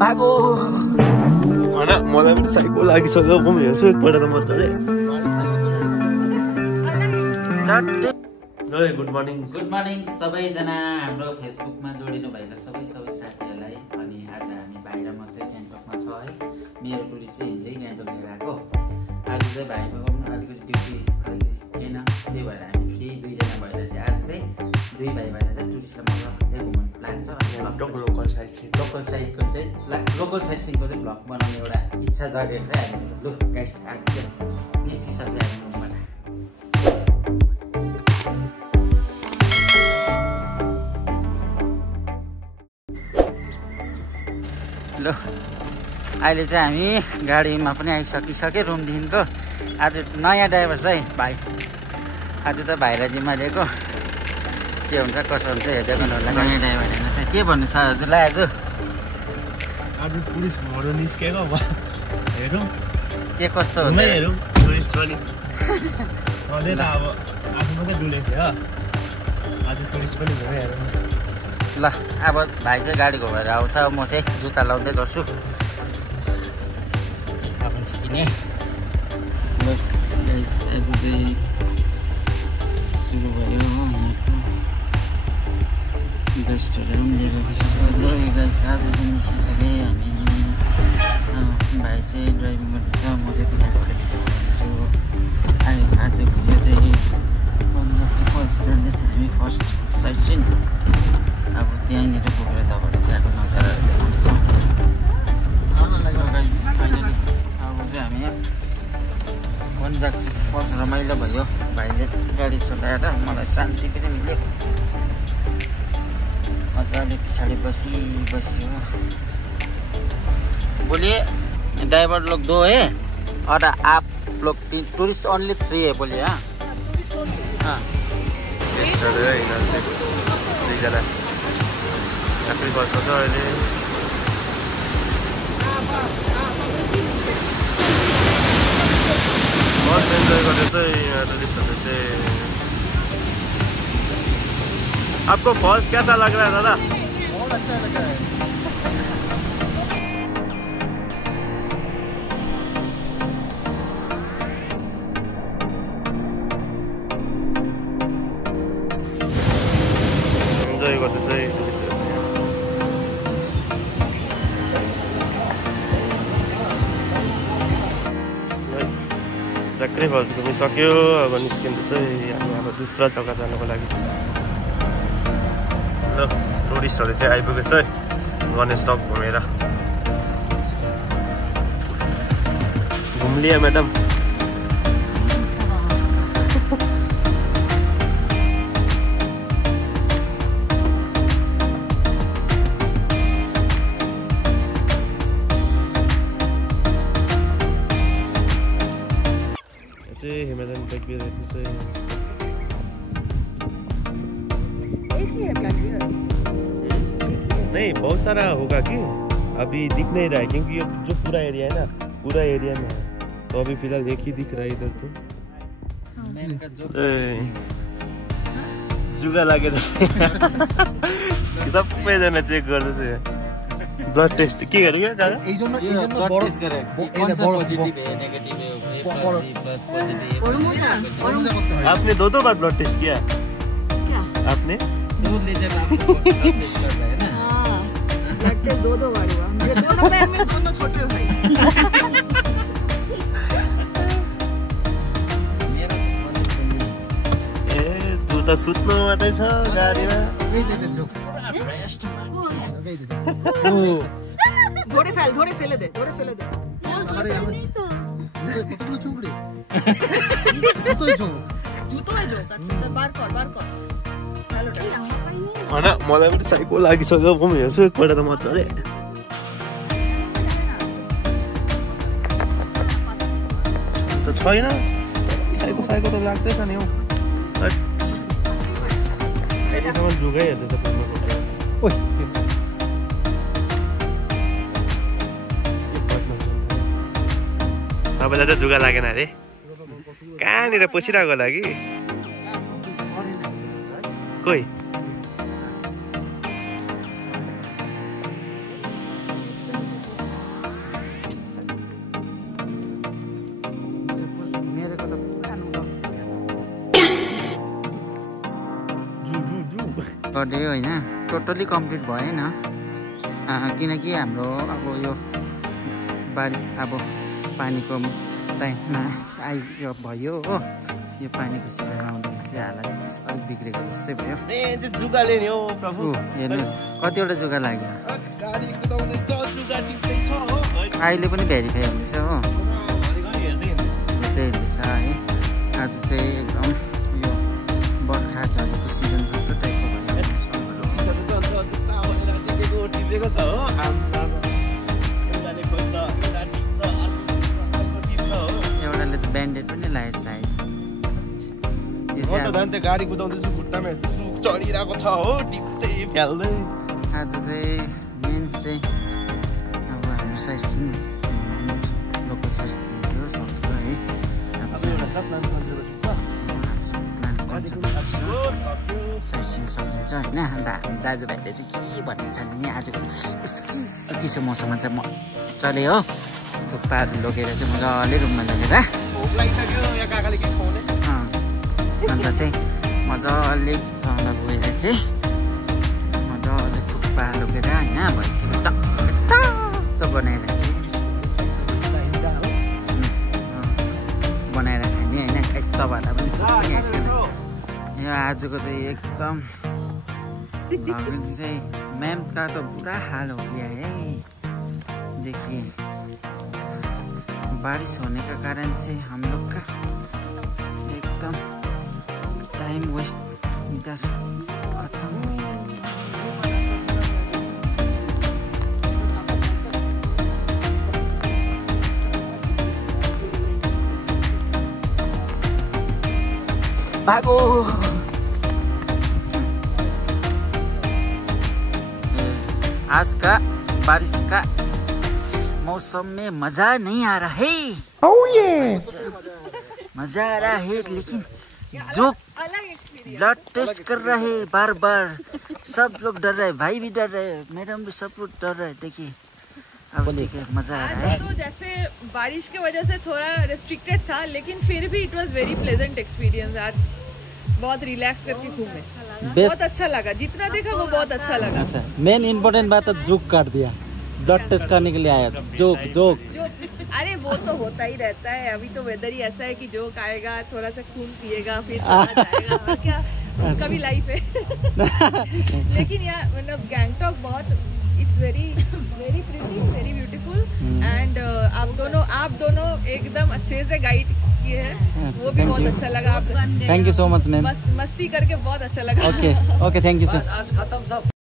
भागो हैन मलाई पनि साइको लागिसक्यो म हेर्छु एकपल्ट त मजाले गुड मर्निङ सबैजना हाम्रो फेसबुकमा जोडिनु भएको सबै साथीहरूलाई। अनि आज हामी बाहिर म चाहिँ गान्तोकमा छ है, मेरो टुरिस्ट चाहिँ हिजै गान्तोक लिएर आएको। आज चाहिँ भाइको अलिकति ड्युटी थिएन, त्यही भएर हामी फ्री दुईजना भएर चाहिँ आज चाहिँ दुई भाइ भएर चाहिँ टुरिस्टलाई मजाले घुमाउनु प्लान छ। लोकल साइडको चाहिँ भ्लग बनाउने एउटा इच्छा जागेको छ हामीले। लु गाइस आज चाहिँ निस्किसक्यो हामी घुम्नबाट। ल अहिले चाहिँ हामी गाडीमा पनि आइसकिसक्यो रुमदेखिको। आज नयाँ ड्राइभर छ है भाइ, आज त भाइलाई जिम्मा दिएको। के हुन्छ कसो हुन्छ हेर्दै गर्नु होला। नयाँ ड्राइभर हेर्नुहोस् है, के भन्नु छ हजुरलाई आज पुलिस मोडो निस्केको हेरौँ के कस्तो हुन्छ हेरौँ टुरिस्ट पनि सधैँ त अब आफू मात्रै डुलेको थियो, आज टुरिस्ट पनि घुमै हेरौँ। ल अब भाइ चाहिँ गाडी घुमेर आउँछ, म चाहिँ जुत्ता लाउँदै गर्छु। अब निस्किने आज चाहिँ सुरु भयो हो यहाँको गेस्टहरू पनि लिएको खिचिसक्यो। गाइस आज चाहिँ निस्किसकेँ हामी। भाइ चाहिँ ड्राइभिङ गर्दैछ, म चाहिँ पछाडिबाट भिडियो गर्दैछु। आजको यो चाहिँ फर्स्ट जाँदैछ हामी, फर्स्ट साइड चाहिँ अब त्यहीँनिर पुगेर तपाईँहरू त्यहाँको नजाराहरू देखाउनेछौँ। गाइस फाइनली अब चाहिँ हामी वन्जाको फर्स्ट रमाइलो भयो। भाइले गाडी चलाएर मलाई शान्ति पनि मिल्यो, मजाले पछाडि बसियो। बोलिए ड्राइवर लोग 2 है और आप लोग 3 टूरिस्ट ओनली 3 है बोलिए। हाँ दुईजना चाकरी बस्छ अहिले। बहुत एन्जॉय गर्दैछ यहाँ टुरिस्टहरूले चाहिँ। आपको फॉल्स कैसा लग रहा है दादा? बहुत अच्छा लग रहा है। एन्जॉय गर्दैछ है टुरिस्टहरू चाहिँ। झाँक्री फल्स घुमिसक्यो, अब निस्किँदैछ हामी अब दुसरा जग्गा जानुको लागि। ल टुरिस्टहरू चाहिँ आइपुगेछ है गणेश टक घुमेर। घुम लिया मैडम। हिमालयन ब्लैक बियर है। एक ही है ब्लैक बियर? नहीं बहुत सारा होगा कि अभी दिख नहीं रहा है, क्योंकि ये जो पूरा एरिया है ना, पूरा एरिया में है, तो अभी फिलहाल एक ही दिख रहा है इधर। तो जुगा लागेर सबैजना चेक गर्दैछ यहाँ। ब्लड टेस्ट के गरे क्या काका? आपने 2 बार ब्लड टेस्ट किया? क्या आपने? 2 लीटर आपको ब्लड टेस्ट करना है ना? हां ब्लड टेस्ट 2 बार हुआ। मेरे दोनों पैर में दोनों छोटे हो गए। ए तू त सुत्नु मात्रै छ गाडीमा। थोड़े फैले दे। अरे यार तो चुगड़ी जूतो है जो अच्छा बार कर हेलो हैन मलाई पनि साइको लागिसक्यो, म हेर्छु एकपल्ट त मजाले। त छैन साइको त लाग्दैछ नि हौ। अहिलेसम्म जुगै हेर्दैछ पुग्नु। ओइ तपाईँलाई त जुगा लागेन अरे? कहाँनिर पसिरहेको होला कि कोही? गर्यो होइन, टोटली कम्प्लिट भएन किनकि हाम्रो अब यो बारिस अब पानीको टाइममा आइयो भयो हो। यो पानीको सिजनमा आउँदाखेरि चाहिँ हालत अलिक बिग्रेको जस्तै भयो। जुगाले नि हो प्रभु, हेर्नुहोस् कतिवटा जुगा लाग्यो। गाडी कुदाउँदैछ, जुगा टिप्दै छ हो। अहिले पनि भेरिफाई हुँदैछ हो, हेर्दै हुँदैछ है। आज चाहिँ एकदम यो बर्खा झरेको सिजन जस्तो टाइपको भयो। टिपेको छ हो, एउटाले त ब्यान्डेड पनि लगायो सायद। गाडी कुदाउँदैछु, खुट्टामा सुक चढिरहेको छ हो, टिप्दै फ्याल्दै। आज चाहिँ मेन चाहिँ अब हाम्रो साइड लोकल साइड थियो सक्यो है। अब साइड सिन सकिन्छ होइन। अन्त हामी दाजुभाइले चाहिँ के भनेको छ भने आजको यस्तो चिसो चिसो मौसममा चाहिँ मजाले हो थुक्पाहरू लगेर चाहिँ मजाले रुममा लगेर अन्त चाहिँ मजाले तल गएर चाहिँ मजाले थुक्पा लगेर होइन भैँसी त बनाएर चाहिँ बनाएर खाने होइन। तपाईँहरूलाई पनि थुप्रै आइसकेन। यो आजको चाहिँ एकदम चाहिँ मैम का तो बुरा हाल हो गया है। देखिए बारिश होने का कारण से हम लोग का एकदम टाइम वेस्ट इधर खत्म हो गया। भागो आज का बारिश का मौसम में मजा नहीं आ रहा है। मजा आ रहा है लेकिन जो ब्लड टेस्ट कर रहा है बार बार सब लोग डर रहे, भाई भी डर रहे, मैडम भी, सब लोग डर रहे। देखिए अब ठीक है, मजा आ रहा है। तो जैसे बारिश की वजह से थोड़ा रेस्ट्रिक्टेड था लेकिन फिर भी it was very pleasant experience. आज बहुत रिलैक्स करके घूमे, बहुत अच्छा लगा। जितना देखा वो बहुत अच्छा लगा। अच्छा, मेन इम्पोर्टेंट बात है जोक काट दिया, ब्लड टेस्ट करने के लिए आया था। जोक जोक अरे वो तो होता ही रहता है। अभी तो वेदर ही ऐसा है कि जोक आएगा, थोड़ा सा खून पिएगा, फिर चला जाएगा, और क्या उसका भी लाइफ है। लेकिन यार मतलब गैंगटॉक बहुत it's very very pretty, very beautiful. And आप दोनों एकदम अच्छे से गाइड किए हैं, वो भी बहुत अच्छा लगा। Thank you so much ma'am, मस्ती करके बहुत अच्छा लगा। Okay thank you sir. आज खत्म सब।